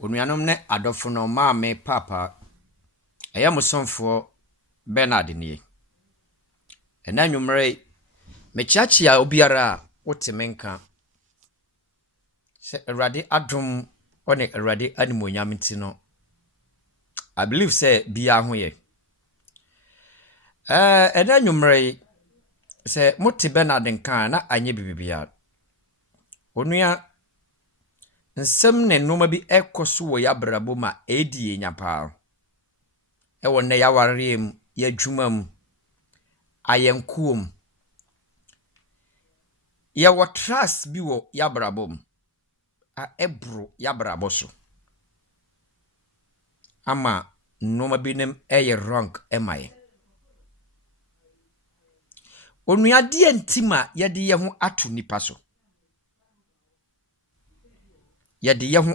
Onuanom ne adɔfo no maame papa ɛyɛ musonfo Bernard nie. Ɛna nwumre mechiachia obiara a wote menka sɛ Awurade adom ɔne Awurade animonyam nti no I believe sɛ bia ho yɛ. Ɛna nwumre sɛ mote Bernard nka na anye bibia. Onua nsɛm ne nnoma bi ɛkɔ so wɔ yabrabɔ ma ɛdi enya paa. Ɛwɔ nnɛ yawareɛ mu, yadwuma mu, ayɛnkuo mu. Yɛwɔ trust bi wɔ yabrabɔ mu a ɛboro yabrabɔ so. Ama nnoma bi nem ɛyɛ wrong ɛma yɛ. Onua deɛ ntima yɛde yɛ ho ato nipa so. Yɛde yɛ ho